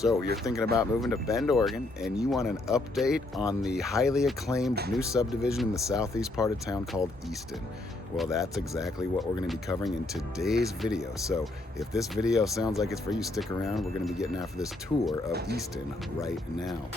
So you're thinking about moving to Bend, Oregon, and you want an update on the highly acclaimed new subdivision in the southeast part of town called Easton. Well, that's exactly what we're going to be covering in today's video. So if this video sounds like it's for you, stick around. We're going to be getting after this tour of Easton right now.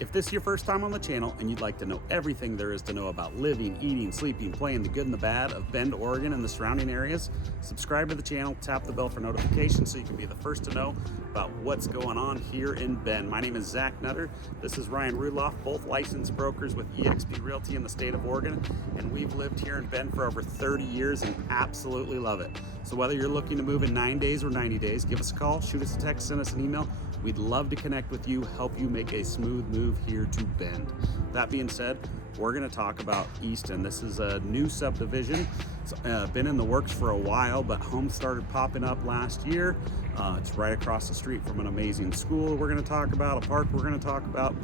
If this is your first time on the channel and you'd like to know everything there is to know about living, eating, sleeping, playing, the good and the bad of Bend, Oregon and the surrounding areas, subscribe to the channel, tap the bell for notifications so you can be the first to know about what's going on here in Bend. My name is Zach Nutter. This is Ryan Rudloff, both licensed brokers with eXp Realty in the state of Oregon, and we've lived here in Bend for over 30 years and absolutely love it. So whether you're looking to move in 9 days or 90 days, give us a call, shoot us a text, send us an email. We'd love to connect with you, help you make a smooth move here to Bend. That being said, we're going to talk about Easton. This is a new subdivision. It's been in the works for a while, but homes started popping up last year. It's right across the street from an amazing school we're going to talk about, a park we're going to talk about.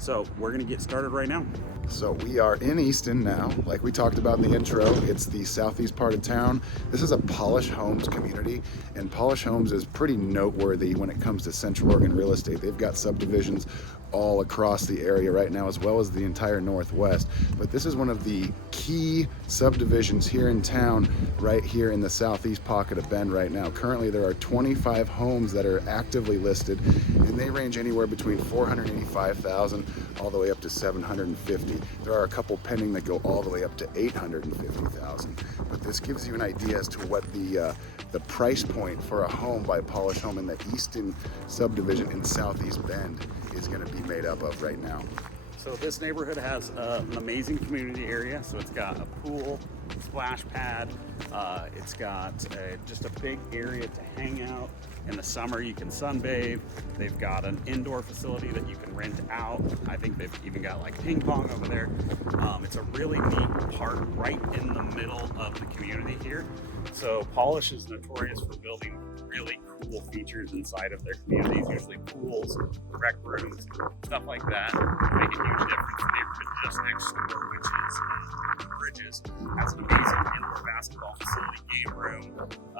So we're going to get started right now. So we are in Easton now. Like we talked about in the intro, it's the southeast part of town. This is a Pahlisch Homes community, and Pahlisch Homes is pretty noteworthy when it comes to Central Oregon real estate. They've got subdivisions all across the area right now, as well as the entire Northwest. But this is one of the key subdivisions here in town, right here in the southeast pocket of Bend right now. Currently, there are 25 homes that are actively listed, and they range anywhere between $485,000 all the way up to $750,000. There are a couple pending that go all the way up to $850,000. But this gives you an idea as to what the price point for a home by Pahlisch Home in the Easton subdivision in southeast Bend is going to be made up of right now. So this neighborhood has an amazing community area. So it's got a pool, splash pad. It's got just a big area to hang out. In the summer, you can sunbathe. They've got an indoor facility that you can rent out. I think they've even got like ping pong over there. It's a really neat park right in the middle of the community here. So Pahlisch is notorious for building really cool features inside of their communities, usually pools, rec rooms, stuff like that. Make a huge difference. The neighborhood just next door, which is Bridges, has an amazing indoor basketball facility, game room, a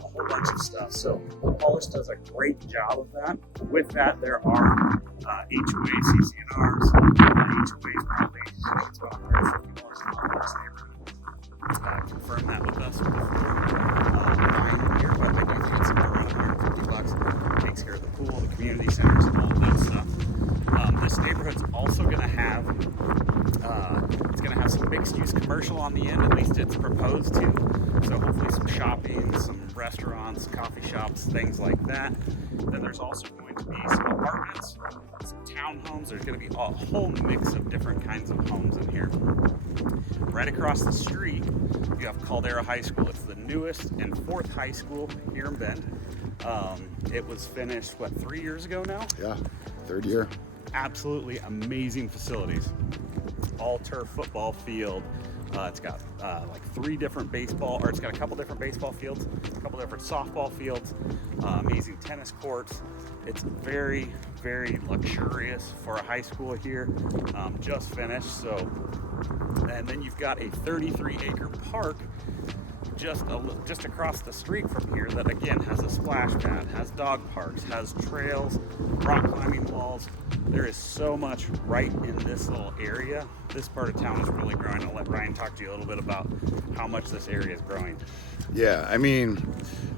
whole bunch of stuff. So Pahlisch does a great job of that. With that, there are HOA CCNRs, HOAs probably it's about $150 a month in this neighborhood. Confirm that with us before buying here, but I do think it's around $150. Takes care of the pool, the community centers, and all of that stuff. This neighborhood's also going to have some mixed-use commercial on the end. At least it's proposed to. So hopefully some shopping, some restaurants, coffee shops, things like that. Then there's also going to be some apartments, some townhomes. There's going to be a whole mix of different kinds of homes in here. Right across the street, you have Caldera High School. It's the newest and fourth high school here in Bend. It was finished, 3 years ago now? Yeah, third year. Absolutely amazing facilities. All turf football field. It's got it's got a couple different baseball fields, a couple different softball fields, amazing tennis courts. It's very, very luxurious for a high school here, just finished. So, and then you've got a 33-acre park just across the street from here that again has a splash pad, has dog parks, has trails, rock climbing walls. There is so much right in this little area. This part of town is really growing. I'll let Ryan talk to you a little bit about how much this area is growing. Yeah, I mean,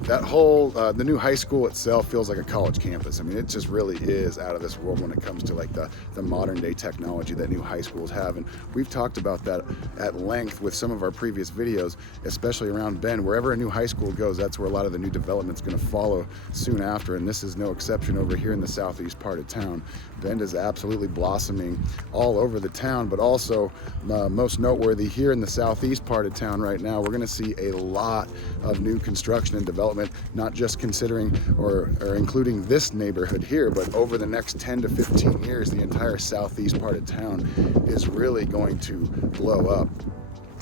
that whole, the new high school itself feels like a college campus. I mean, it just really is out of this world when it comes to like the modern day technology that new high schools have. And we've talked about that at length with some of our previous videos, especially around Bend. Wherever a new high school goes, that's where a lot of the new development's going to follow soon after. And this is no exception over here in the southeast part of town. Bend is absolutely blossoming all over the town, but also most noteworthy here in the southeast part of town right now, we're going to see a lot of new construction and development, not just considering or including this neighborhood here, but over the next 10 to 15 years, the entire southeast part of town is really going to blow up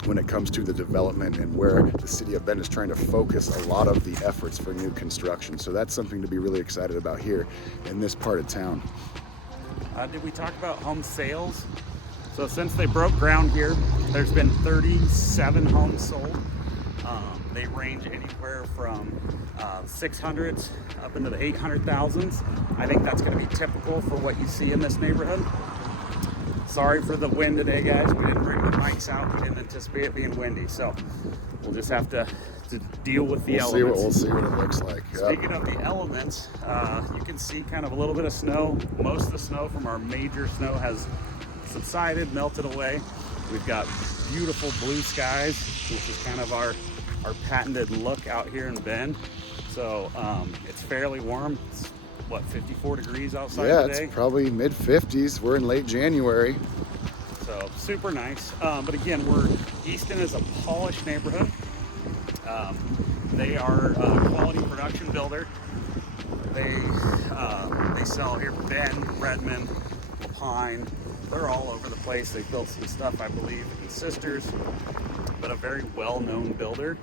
when it comes to the development and where the city of Bend is trying to focus a lot of the efforts for new construction. So that's something to be really excited about here in this part of town. Did we talk about home sales? So since they broke ground here, There's been 37 homes sold. They range anywhere from 600s up into the 800,000s. I think that's going to be typical for what you see in this neighborhood. Sorry for the wind today, guys. We didn't bring the mics out. We didn't anticipate it being windy, so we'll just have to deal with the elements. We'll see what it looks like. Speaking of the elements, you can see kind of a little bit of snow. Most of the snow from our major snow has subsided, melted away. We've got beautiful blue skies, which is kind of our patented look out here in Bend. So it's fairly warm. It's what, 54 degrees outside today? Yeah, it's probably mid 50s. We're in late January. So super nice. But again, Easton is a Pahlisch neighborhood. They are a quality production builder. They sell here Bend, Redmond, Pine. They're all over the place. They built some stuff, I believe, in Sisters, but a very well-known builder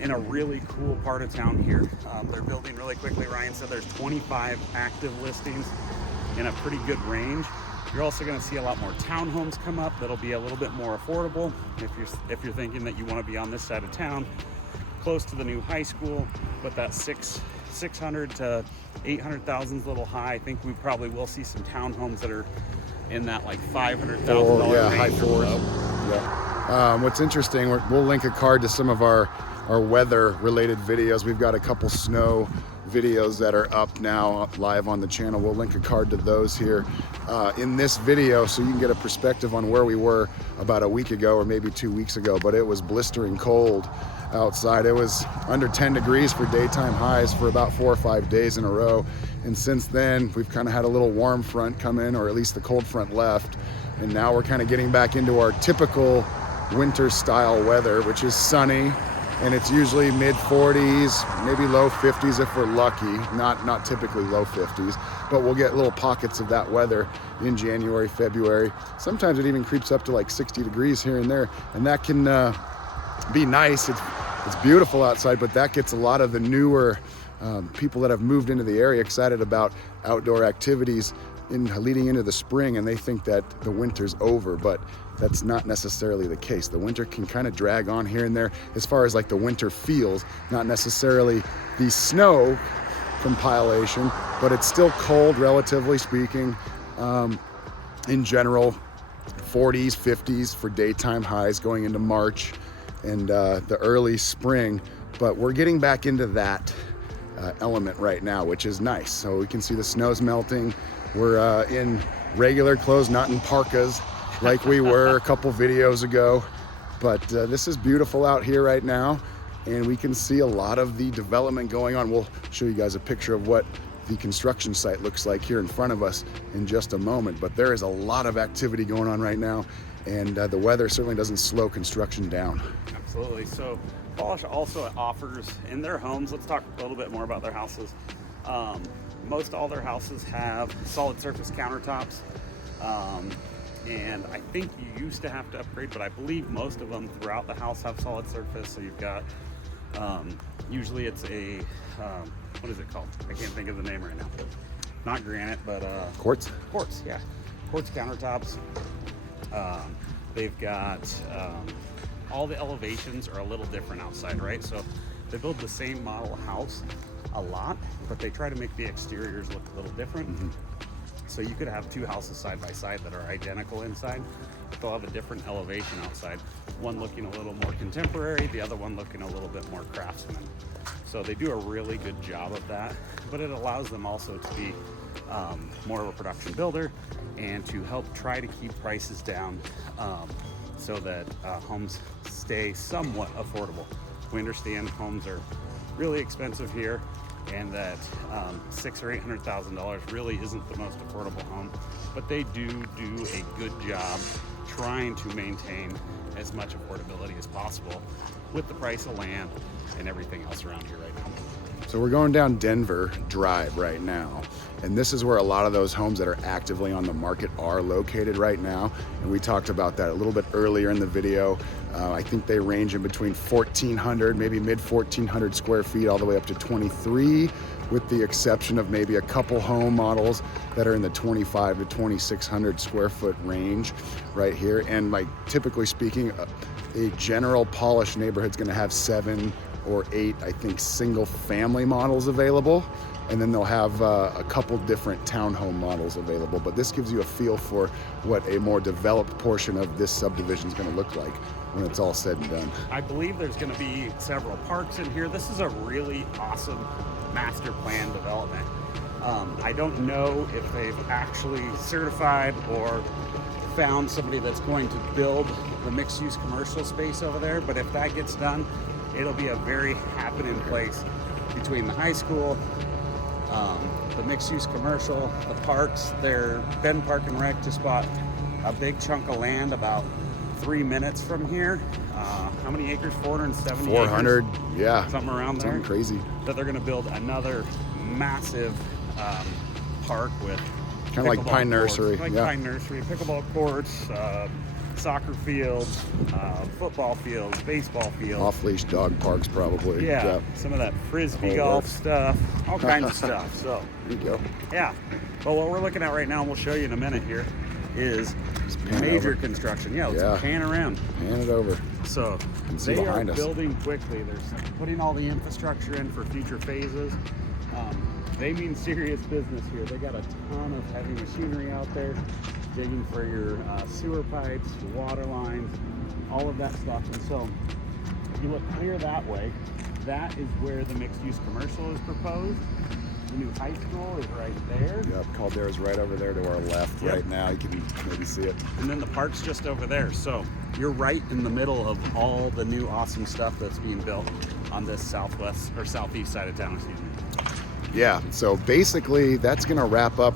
in a really cool part of town here. They're building really quickly. Ryan said there's 25 active listings in a pretty good range. You're also going to see a lot more townhomes come up that'll be a little bit more affordable if you're thinking that you want to be on this side of town, close to the new high school, but that 600 to 800,000 is a little high. I think we probably will see some townhomes that are in that like $500,000 range. High fours. Yeah. What's interesting, we'll link a card to some of our weather related videos. We've got a couple snow videos that are up now live on the channel. We'll link a card to those here in this video so you can get a perspective on where we were about a week ago or maybe 2 weeks ago. But it was blistering cold outside. It was under 10 degrees for daytime highs for about 4 or 5 days in a row. And since then, we've kind of had a little warm front come in, or at least the cold front left. And now we're kind of getting back into our typical winter style weather, which is sunny. And it's usually mid 40s, maybe low 50s if we're lucky, not typically low 50s, but we'll get little pockets of that weather in January, February. Sometimes it even creeps up to like 60 degrees here and there, and that can be nice. It's beautiful outside, but that gets a lot of the newer people that have moved into the area excited about outdoor activities leading into the spring, and they think that the winter's over, but that's not necessarily the case. The winter can kind of drag on here and there as far as like the winter feels, not necessarily the snow compilation, but it's still cold, relatively speaking. In general, 40s, 50s for daytime highs going into March and the early spring, but we're getting back into that element right now, which is nice. So we can see the snow's melting. We're in regular clothes, not in parkas like we were a couple videos ago, but this is beautiful out here right now, and we can see a lot of the development going on. We'll show you guys a picture of what the construction site looks like here in front of us in just a moment, but there is a lot of activity going on right now, and the weather certainly doesn't slow construction down. Absolutely. So Pahlisch also offers in their homes, let's talk a little bit more about their houses. Most all their houses have solid surface countertops. And I think you used to have to upgrade, but I believe most of them throughout the house have solid surface. So you've got, usually it's a, what is it called? I can't think of the name right now. Not granite, but Quartz? Quartz, yeah. Quartz countertops. They've got, all the elevations are a little different outside, right? So they build the same model house a lot, but they try to make the exteriors look a little different. Mm-hmm. So you could have two houses side by side that are identical inside, but they'll have a different elevation outside. One looking a little more contemporary, the other one looking a little bit more craftsman. So they do a really good job of that, but it allows them also to be more of a production builder and to help try to keep prices down so that homes stay somewhat affordable. We understand homes are really expensive here, and that $600,000 or $800,000 really isn't the most affordable home, but they do a good job trying to maintain as much affordability as possible with the price of land and everything else around here right now. So we're going down Denver Drive right now, and this is where a lot of those homes that are actively on the market are located right now. And we talked about that a little bit earlier in the video. I think they range in between 1,400, maybe mid 1,400 square feet, all the way up to 23, with the exception of maybe a couple home models that are in the 25 to 2,600 square foot range right here. And like typically speaking, a general Pahlisch neighborhood's gonna have 7 or 8, I think, single family models available. And then they'll have a couple different townhome models available. But this gives you a feel for what a more developed portion of this subdivision is gonna look like when it's all said and done. I believe there's gonna be several parks in here. This is a really awesome master plan development. I don't know if they've actually certified or found somebody that's going to build the mixed-use commercial space over there, but if that gets done, it'll be a very happening place between the high school, the mixed-use commercial, the parks. Their Ben Park and Rec just bought a big chunk of land about 3 minutes from here. How many acres? 470 400, acres? yeah. Something around there. Something crazy. That they're gonna build another massive park with Kind of like pickleball Pine courts, Nursery. like Yeah. Pine Nursery, pickleball courts, soccer fields, football fields, baseball fields. Off-leash dog parks probably. Yeah, some of that frisbee Whole golf works. stuff, all kinds of stuff. So, There you go. yeah. But what we're looking at right now, and we'll show you in a minute here, is pan major over. construction. Yeah, let's Yeah. pan around. Hand it over. So can see they are behind us. building quickly. They're putting all the infrastructure in for future phases. They mean serious business here. They got a ton of heavy machinery out there, digging for your sewer pipes, your water lines, all of that stuff. And so if you look clear that way, that is where the mixed-use commercial is proposed. The new high school is right there. Yep, Caldera's right over there to our left Yep. right now. You can maybe see it. And then the park's just over there. So you're right in the middle of all the new awesome stuff that's being built on this southwest or southeast side of town, excuse me. Yeah, so basically that's gonna wrap up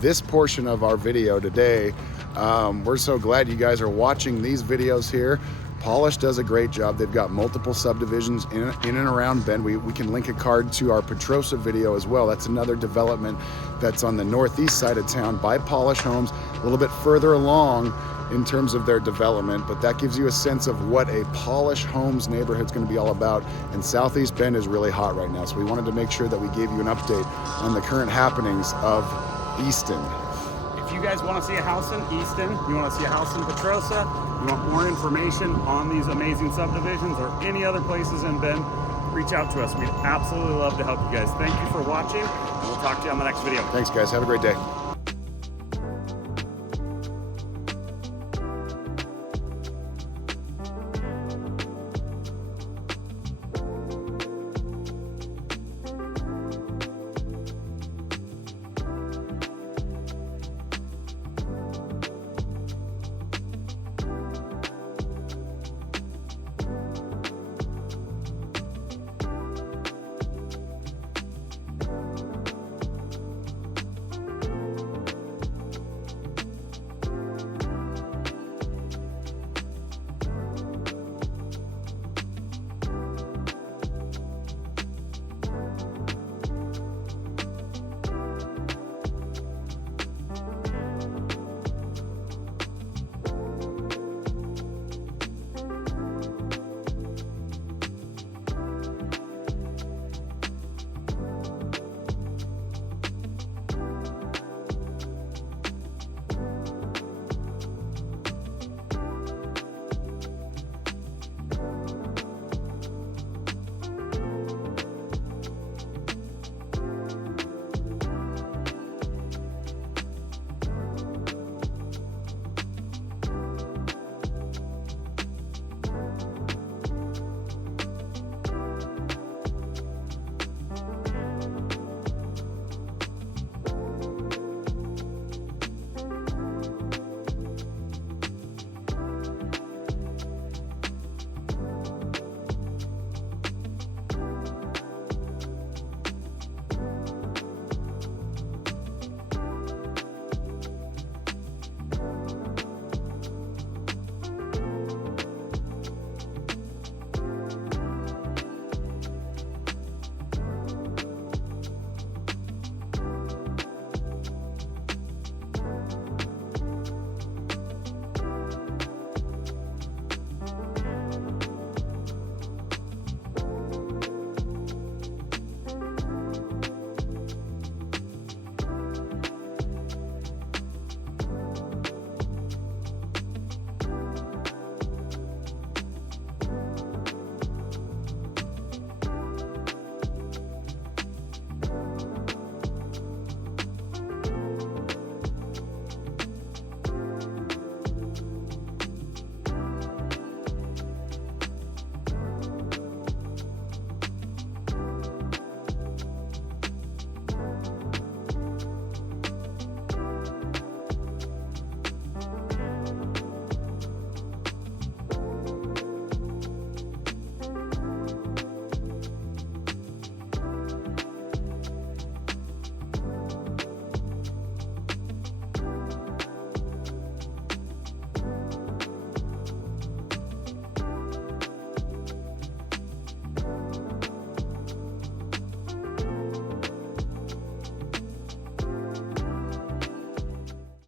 this portion of our video today. We're so glad you guys are watching these videos here. Pahlisch does a great job. They've got multiple subdivisions in and around Bend. We can link a card to our Petrosa video as well. That's another development that's on the northeast side of town by Pahlisch Homes, a little bit further along in terms of their development, but that gives you a sense of what a Pahlisch Homes neighborhood is going to be all about. And Southeast Bend is really hot right now, so we wanted to make sure that we gave you an update on the current happenings of Easton. If you guys want to see a house in Easton, you want to see a house in Petrosa, you want more information on these amazing subdivisions or any other places in Bend, reach out to us. We'd absolutely love to help you guys. Thank you for watching, and we'll talk to you on the next video. Thanks, guys. Have a great day.